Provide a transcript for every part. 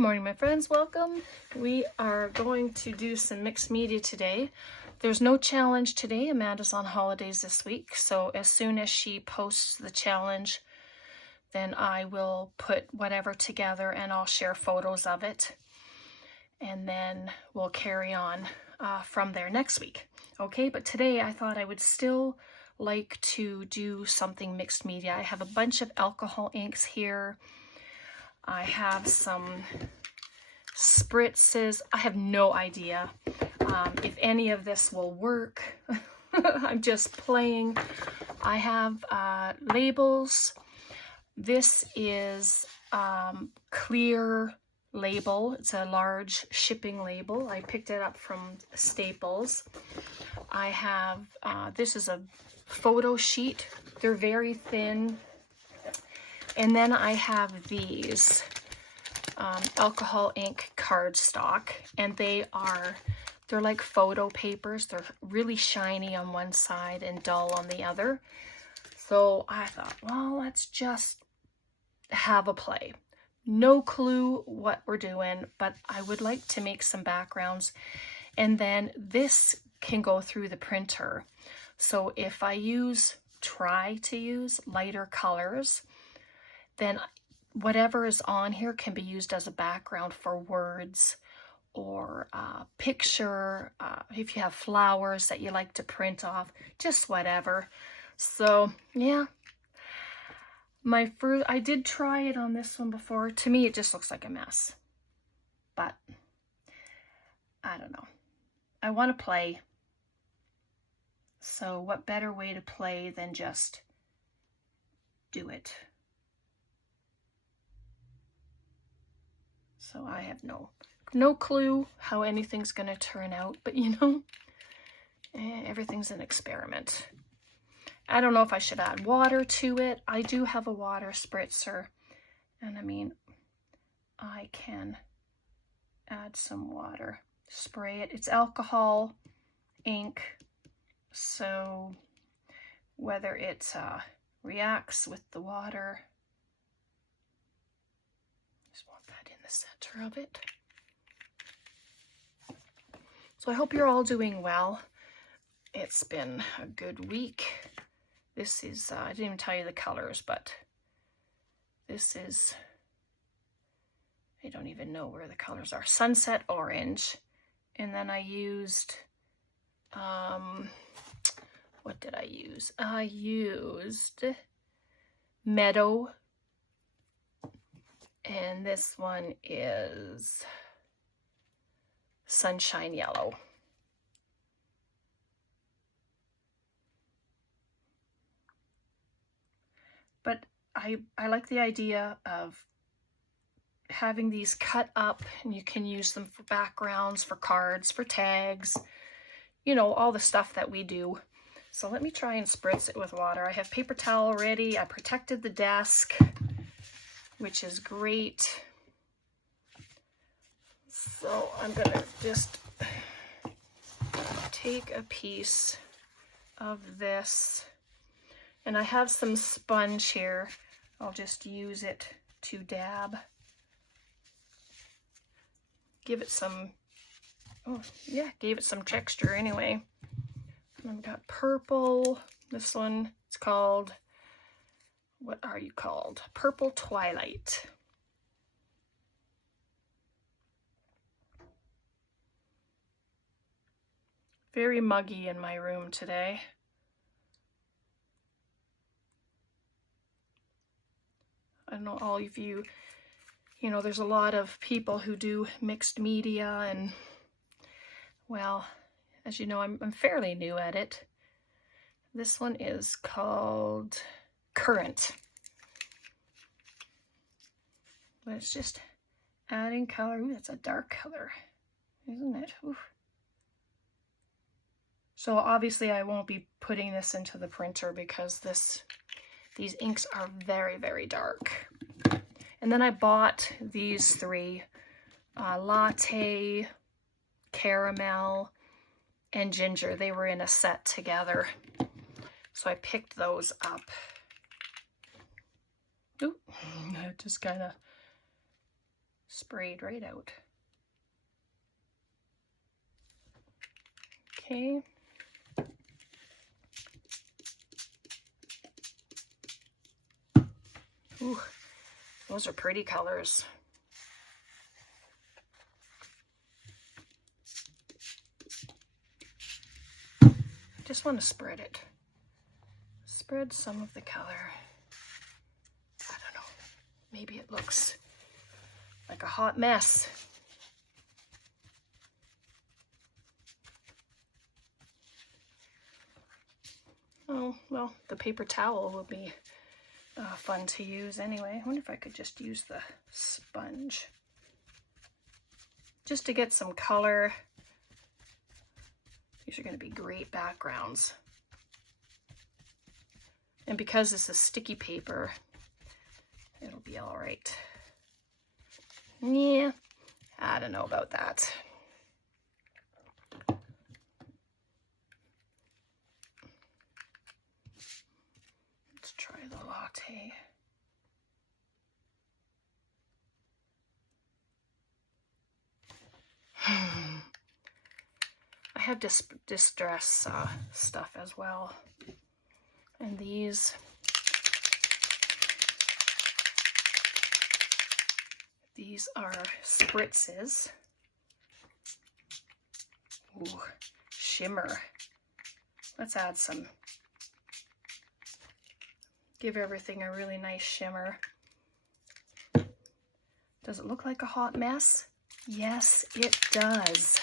Good morning, my friends. Welcome. We are going to do some mixed media today. There's no challenge today. Amanda's on holidays this week, so as soon as she posts the challenge, then I will put whatever together and I'll share photos of it. And then we'll carry on from there next week. Okay, but today I thought I would still like to do something mixed media. I have a bunch of alcohol inks here. I have some spritzes. I have no idea if any of this will work. I'm just playing. I have labels. This is clear label. It's a large shipping label. I picked it up from Staples. I have, this is a photo sheet. They're very thin. And then I have these alcohol ink cardstock, and they're like photo papers. They're really shiny on one side and dull on the other. So I thought, well, let's just have a play. No clue what we're doing, but I would like to make some backgrounds, and then this can go through the printer. So if I try to use lighter colors, then whatever is on here can be used as a background for words or a picture, if you have flowers that you like to print off, just whatever. So yeah, I did try it on this one before. To me, it just looks like a mess, but I don't know. I want to play. So what better way to play than just do it? So I have no clue how anything's going to turn out, but you know, everything's an experiment. I don't know if I should add water to it. I do have a water spritzer, and I mean, I can add some water, spray it. It's alcohol ink, so whether it reacts with the water, just want that in the center of it. So I hope you're all doing well. It's been a good week. This is, I didn't even tell you the colors, but this is, I don't even know where the colors are. Sunset Orange. And then I used, what did I use? I used Meadow. And this one is Sunshine Yellow. But I like the idea of having these cut up, and you can use them for backgrounds, for cards, for tags, you know, all the stuff that we do. So let me try and spritz it with water. I have paper towel ready. I protected the desk, which is great. So I'm gonna just take a piece of this, and I have some sponge here. I'll just use it to dab. Give it some, oh yeah, gave it some texture anyway. And I've got purple. This one, it's called, what are you called? Purple Twilight. Very muggy in my room today. I don't know, all of you, you know, there's a lot of people who do mixed media, and well, as you know, I'm fairly new at it. This one is called Current. But it's just adding color. Ooh, that's a dark color, isn't it? Ooh. So obviously I won't be putting this into the printer because these inks are very, very dark. And then I bought these three, latte, caramel, and ginger. They were in a set together. So I picked those up. Ooh, I just kind of sprayed right out. Okay. Ooh, those are pretty colors. Just want to spread it. Spread some of the color. I don't know. Maybe it looks like a hot mess. Oh, well, the paper towel will be fun to use anyway. I wonder if I could just use the sponge just to get some color. These are going to be great backgrounds. And because this is sticky paper, it'll be all right. Yeah, I don't know about that. Let's try the latte. I have distress stuff as well. And these are spritzes. Ooh, shimmer. Let's add some. Give everything a really nice shimmer. Does it look like a hot mess? Yes, it does.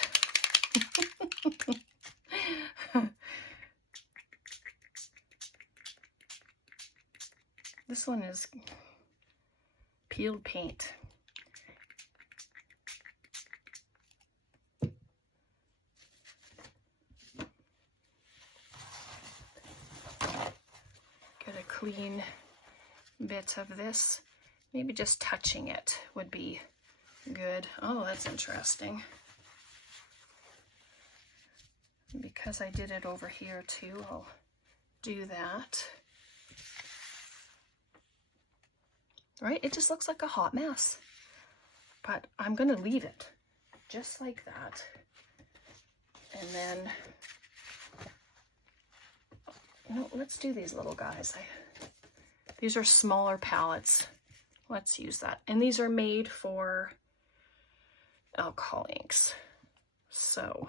This one is peeled paint. Get a clean bit of this. Maybe just touching it would be good. Oh, that's interesting. Because I did it over here too, I'll do that. Right? It just looks like a hot mess. But I'm going to leave it just like that. And then, no, let's do these little guys. These are smaller palettes. Let's use that. And these are made for alcohol inks. So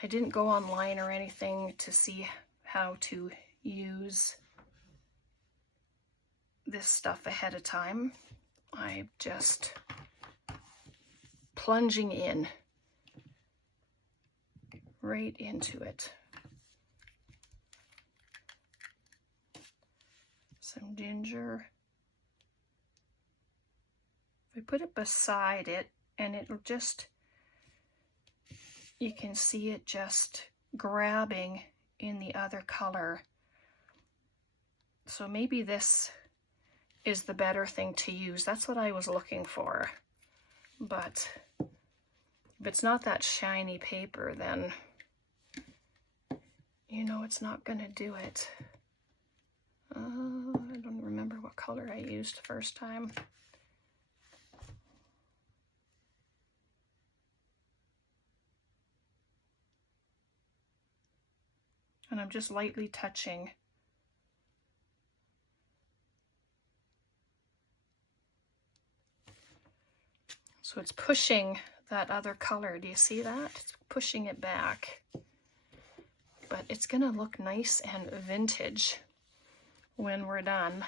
I didn't go online or anything to see how to use this stuff ahead of time. I'm just plunging in right into it. Some ginger. If I put it beside it, and it'll just, you can see it just grabbing in the other color. So maybe this is the better thing to use. That's what I was looking for. But if it's not that shiny paper, then you know it's not going to do it. I don't remember what color I used first time. And I'm just lightly touching. So it's pushing that other color. Do you see that? It's pushing it back. But it's going to look nice and vintage when we're done.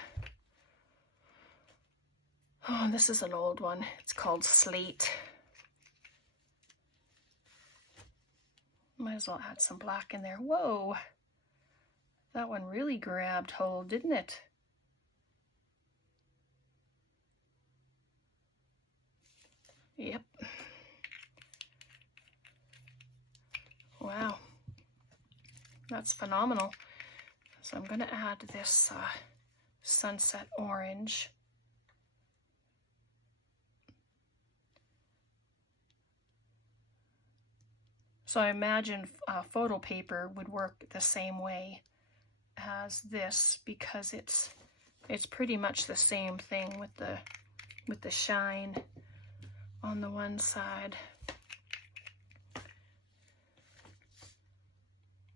Oh, this is an old one. It's called Slate. Might as well add some black in there. Whoa! That one really grabbed hold, didn't it? Yep. Wow. That's phenomenal. So I'm going to add this sunset orange. So I imagine photo paper would work the same way as this because it's it's pretty much the same thing with the shine on the one side.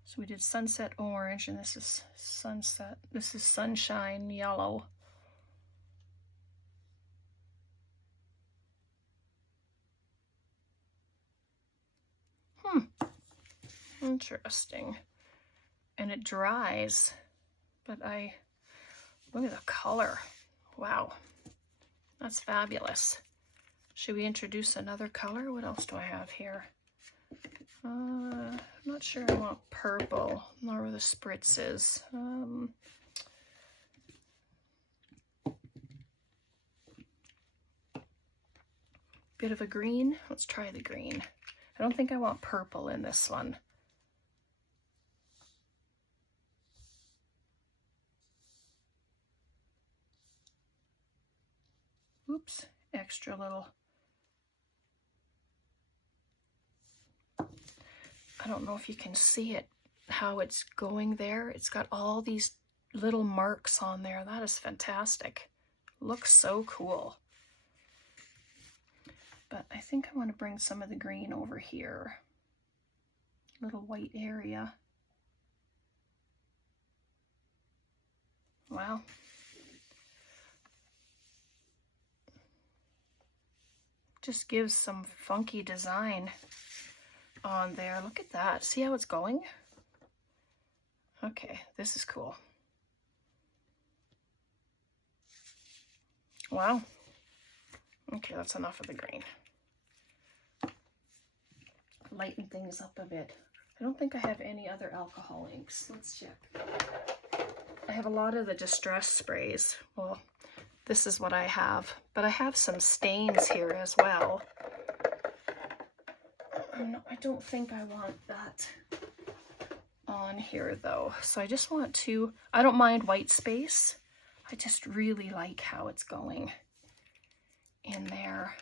So we did sunset orange, and this is sunset. This is sunshine yellow. Interesting. And it dries, but look at the color. Wow, that's fabulous. Should we introduce another color? What else do I have here? I'm not sure I want purple, nor the spritzes. Bit of a green. Let's try the green. I don't think I want purple in this one. Oops, extra little. I don't know if you can see it, how it's going there. It's got all these little marks on there. That is fantastic. Looks so cool. But I think I want to bring some of the green over here. Little white area. Wow. Just gives some funky design on there. Look at that. See how it's going? Okay, this is cool. Wow. Okay, that's enough of the green. Lighten things up a bit. I don't think I have any other alcohol inks. Let's check. I have a lot of the distress sprays. Well, this is what I have, but I have some stains here as well. I don't think I want that on here though. So I just want to, I don't mind white space. I just really like how it's going in there.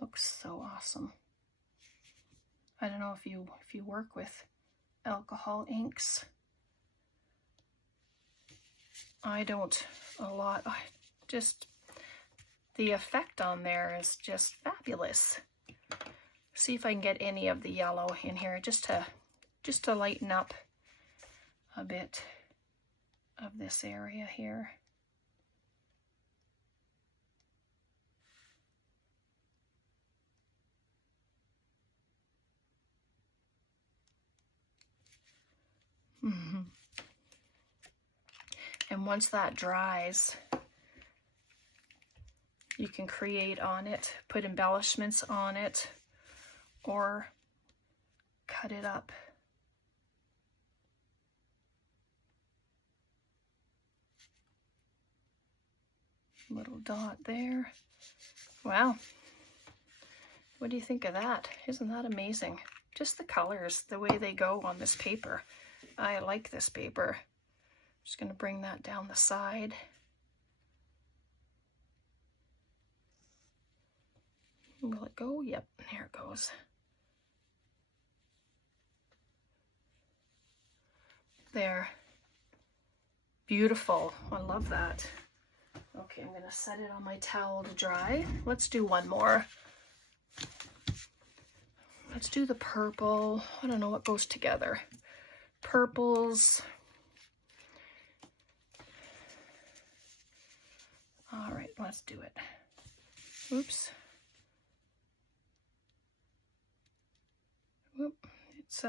Looks so awesome. I don't know if you work with alcohol inks. I don't a lot. Just the effect on there is just fabulous. See if I can get any of the yellow in here just to lighten up a bit of this area here. And once that dries, you can create on it, put embellishments on it, or cut it up. Little dot there. Wow. What do you think of that? Isn't that amazing? Just the colors, the way they go on this paper. I like this paper. Just going to bring that down the side. Will it go? Yep, there it goes. There. Beautiful. I love that. Okay, I'm going to set it on my towel to dry. Let's do one more. Let's do the purple. I don't know what goes together. Purples. All right, let's do it. Oops. Whoop. It's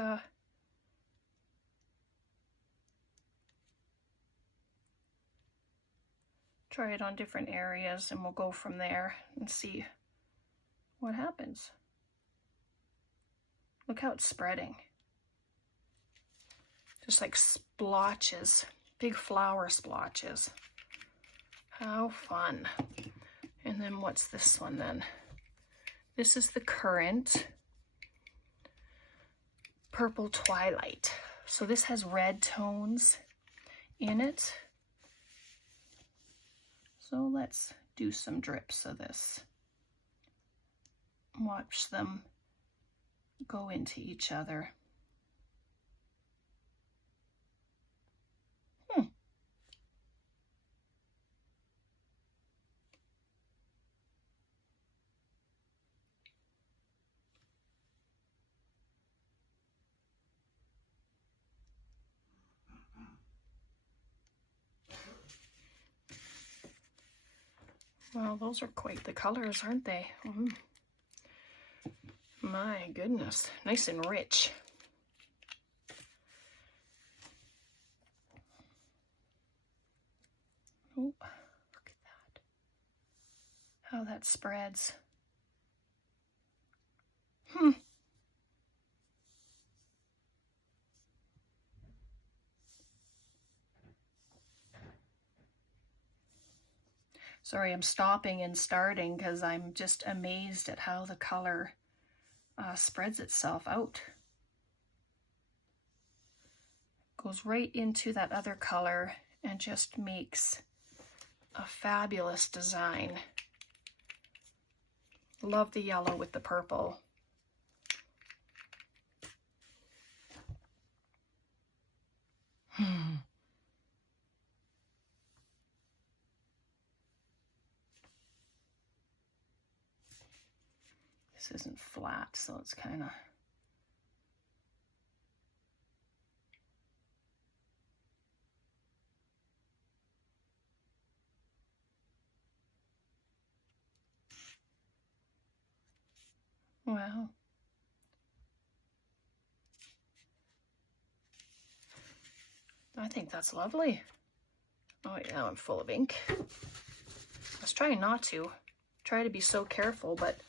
try it on different areas and we'll go from there and see what happens. Look how it's spreading. Just like splotches, big flower splotches. How fun. And then what's this one then? This is the Currant Purple Twilight. So this has red tones in it. So let's do some drips of this. Watch them go into each other. Well, those are quite the colors, aren't they? My goodness, nice and rich. Oh, look at that. How that spreads. Sorry, I'm stopping and starting because I'm just amazed at how the color spreads itself out. Goes right into that other color and just makes a fabulous design. Love the yellow with the purple. This isn't flat, so it's kind of... Wow. I think that's lovely. Oh yeah, I'm full of ink. I was trying not to. Try to be so careful, but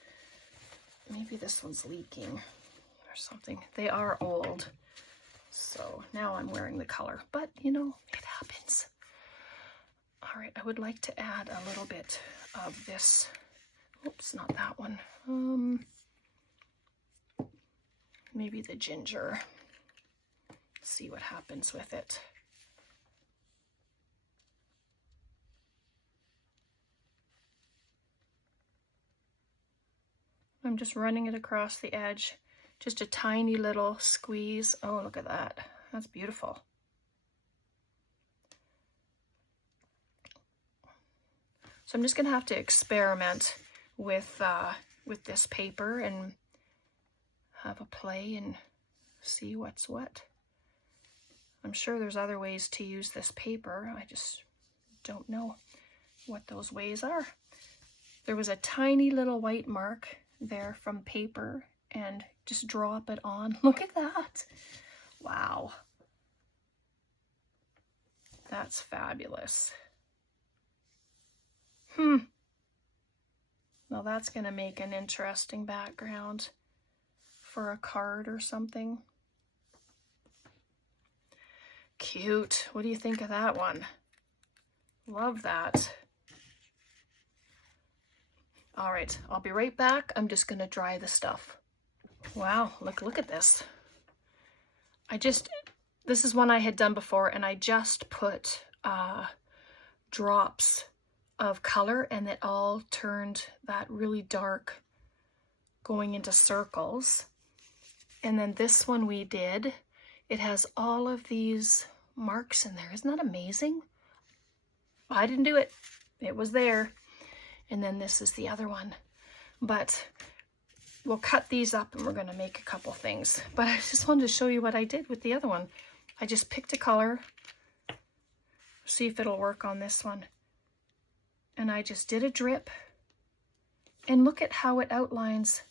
maybe this one's leaking or something. They are old, so now I'm wearing the color, but you know, it happens. All right, I would like to add a little bit of this. Oops, not that one. Maybe the ginger. See what happens with it. I'm just running it across the edge. Just a tiny little squeeze. Oh, look at that. That's beautiful. So I'm just gonna have to experiment with this paper and have a play and see what's what. I'm sure there's other ways to use this paper. I just don't know what those ways are. There was a tiny little white mark there from paper, and just drop it on. Look at that. Wow. That's fabulous. Now that's going to make an interesting background for a card or something. Cute. What do you think of that one? Love that. All right, I'll be right back. I'm just going to dry the stuff. Wow, look at this. This is one I had done before, and I just put drops of color, and it all turned that really dark going into circles. And then this one we did, it has all of these marks in there. Isn't that amazing? I didn't do it. It was there. And then this is the other one. But we'll cut these up and we're going to make a couple things. But I just wanted to show you what I did with the other one. I just picked a color. See if it'll work on this one. And I just did a drip. And look at how it outlines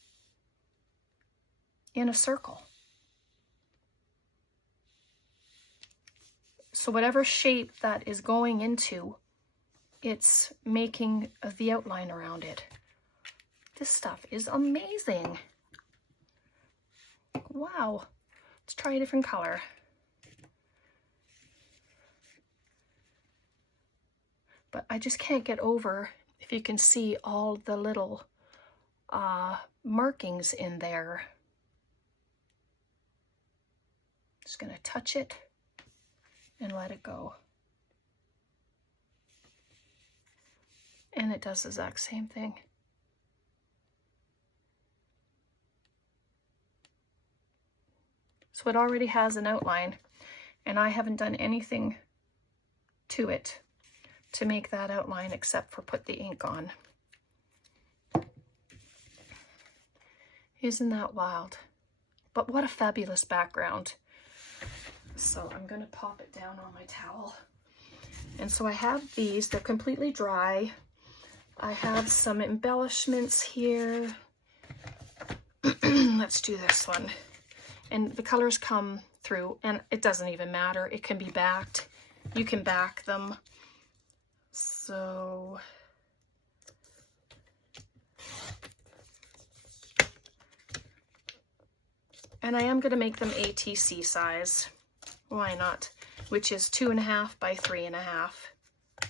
in a circle. So whatever shape that is going into, it's making the outline around it. This stuff is amazing. Wow. Let's try a different color. But I just can't get over, if you can see all the little markings in there. Just gonna touch it and let it go. And it does the exact same thing. So it already has an outline, and I haven't done anything to it to make that outline except for put the ink on. Isn't that wild? But what a fabulous background. So I'm going to pop it down on my towel. And so I have these, they're completely dry. I have some embellishments here. Let's do this one. And the colors come through, and it doesn't even matter. It can be backed. You can back them. So and I am going to make them ATC size. Why not? Which is 2.5 by 3.5.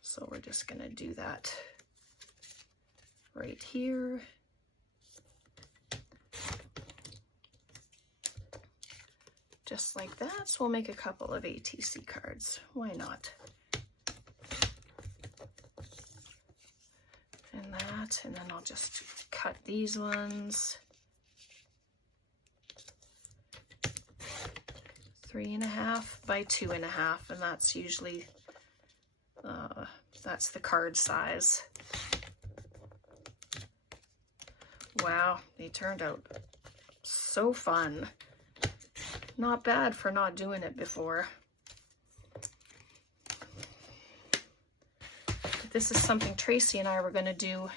So we're just going to do that right here. Just like that. So we'll make a couple of ATC cards. Why not? And that, and then I'll just cut these ones. 3.5 by 2.5, and that's usually that's the card size. Wow, they turned out so fun. Not bad for not doing it before. This is something Tracy and I were going to do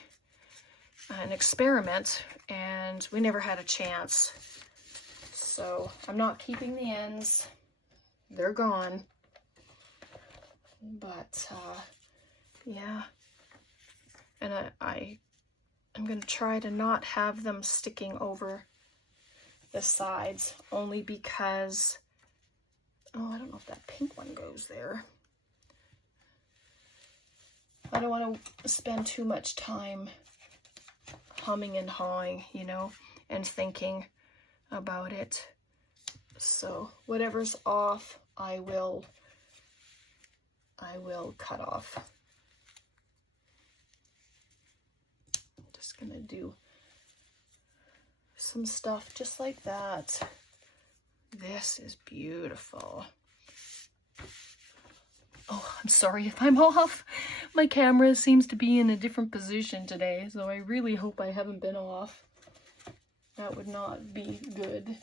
an experiment, and we never had a chance. So I'm not keeping the ends. They're gone. But yeah. And I'm going to try to not have them sticking over the sides, only because, oh, I don't know if that pink one goes there. I don't want to spend too much time humming and hawing, you know, and thinking about it. So whatever's off, I will cut off. I'm just gonna do some stuff just like that. This is beautiful. Oh, I'm sorry if I'm off. My camera seems to be in a different position today, so I really hope I haven't been off. That would not be good.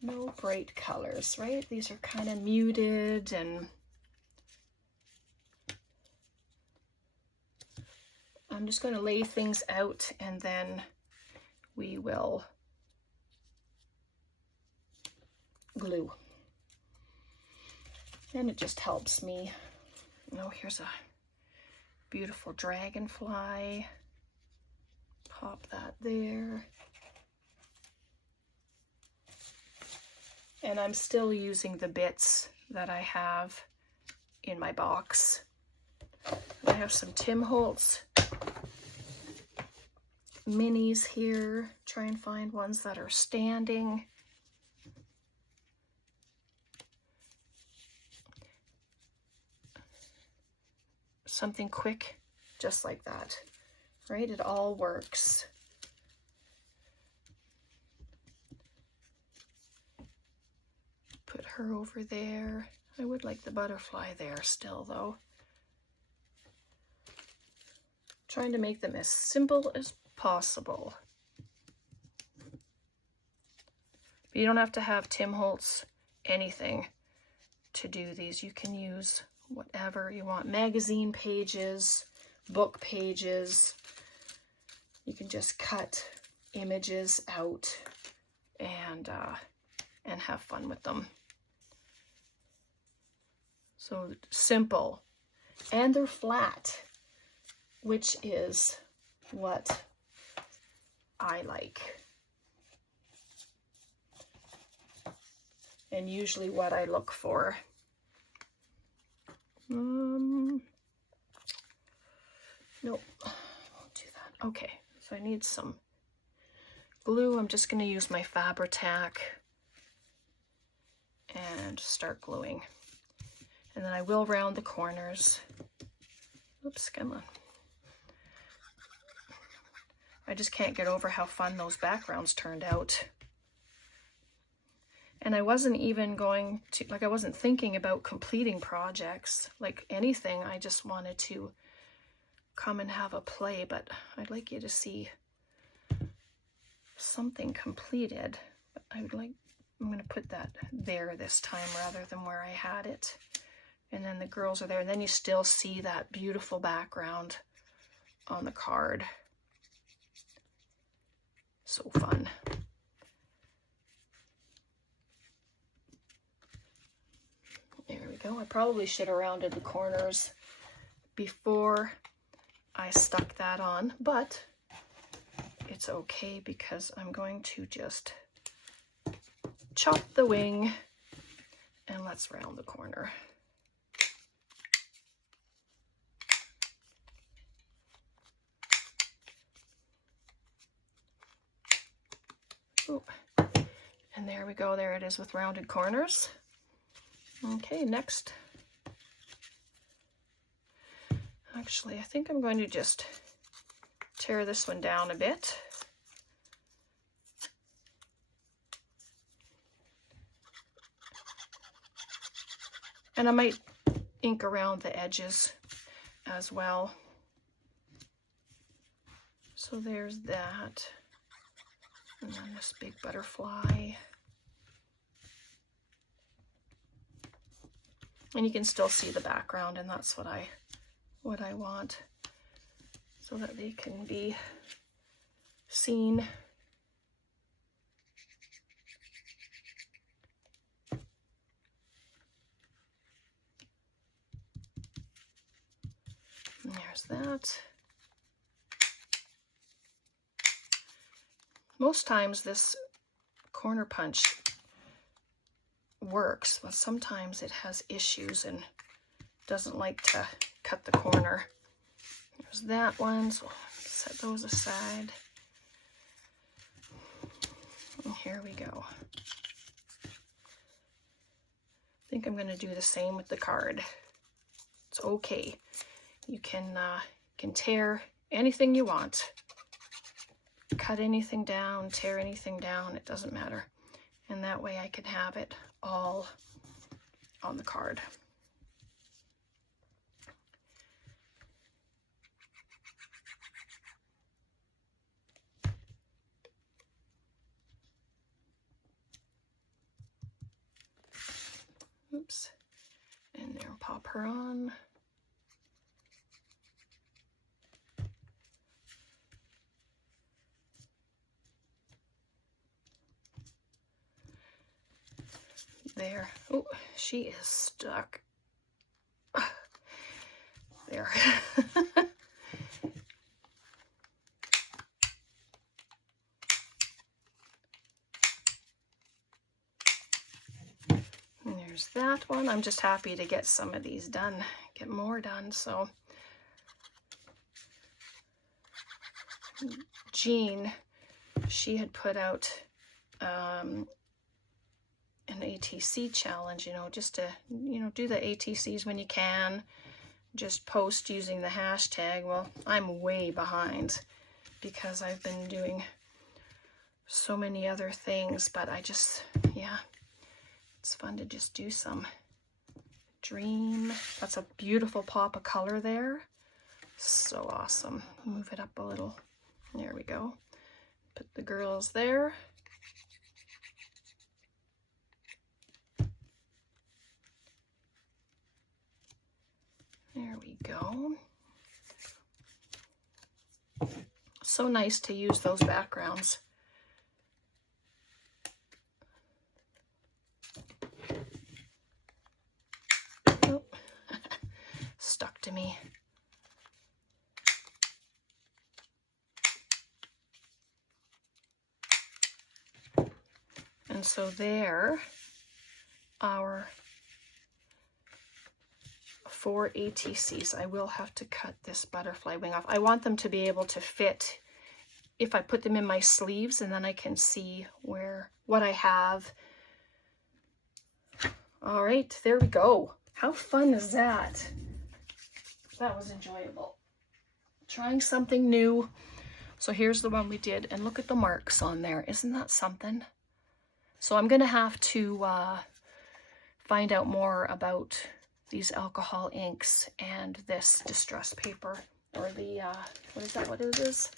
No bright colors, right? These are kind of muted, and I'm just going to lay things out, and then we will glue. And it just helps me. Oh, here's a beautiful dragonfly. Pop that there. And I'm still using the bits that I have in my box. I have some Tim Holtz minis here. Try and find ones that are standing. Something quick, just like that, right? It all works. Put her over there. I would like the butterfly there still, though. Trying to make them as simple as possible. But you don't have to have Tim Holtz anything to do these. You can use whatever you want. Magazine pages, book pages. You can just cut images out and have fun with them. So simple, and they're flat, which is what I like, and usually what I look for. Nope, I won't do that. Okay, so I need some glue. I'm just going to use my Fabri-Tac and start gluing. And then I will round the corners. Oops, come on. I just can't get over how fun those backgrounds turned out. And I wasn't even going to, like, I wasn't thinking about completing projects, like anything. I just wanted to come and have a play, but I'd like you to see something completed. I'm going to put that there this time rather than where I had it. And then the girls are there, and then you still see that beautiful background on the card. So fun. There we go. I probably should have rounded the corners before I stuck that on, but it's okay because I'm going to just chop the wing and let's round the corner. Ooh. And there we go. There it is with rounded corners. Okay, next. Actually, I think I'm going to just tear this one down a bit. And I might ink around the edges as well. So there's that. And then this big butterfly. And you can still see the background, and that's what I want, so that they can be seen. And there's that. Most times this corner punch works, but sometimes it has issues and doesn't like to cut the corner. There's that one, so set those aside. And here we go. I think I'm going to do the same with the card. It's okay. You can tear anything you want. Cut anything down, tear anything down, it doesn't matter. And that way I can have it all on the card. Oops. And there, pop her on. There. Oh, she is stuck. There. And there's that one. I'm just happy to get some of these done, get more done. So Jean, she had put out an ATC challenge, just to, do the ATCs when you can. Just post using the hashtag. Well, I'm way behind because I've been doing so many other things, but yeah, it's fun to just do some dream. That's a beautiful pop of color there. So awesome. Move it up a little. There we go. Put the girls there. There we go. So nice to use those backgrounds. Oh, stuck to me. And so there, our 4 ATCs. I will have to cut this butterfly wing off. I want them to be able to fit if I put them in my sleeves, and then I can see what I have. All right, there we go. How fun is that? That was enjoyable. Trying something new. So here's the one we did, and look at the marks on there. Isn't that something? So I'm gonna have to find out more about these alcohol inks and this distress paper, or the, what it is?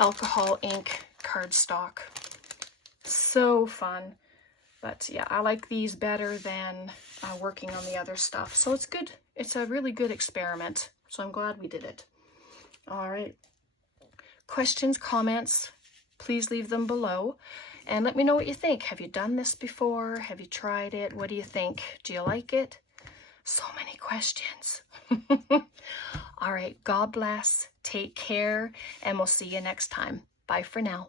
Alcohol ink cardstock. So fun. But yeah, I like these better than working on the other stuff. So it's good. It's a really good experiment. So I'm glad we did it. All right. Questions, comments, please leave them below. And let me know what you think. Have you done this before? Have you tried it? What do you think? Do you like it? So many questions. All right. God bless. Take care. And we'll see you next time. Bye for now.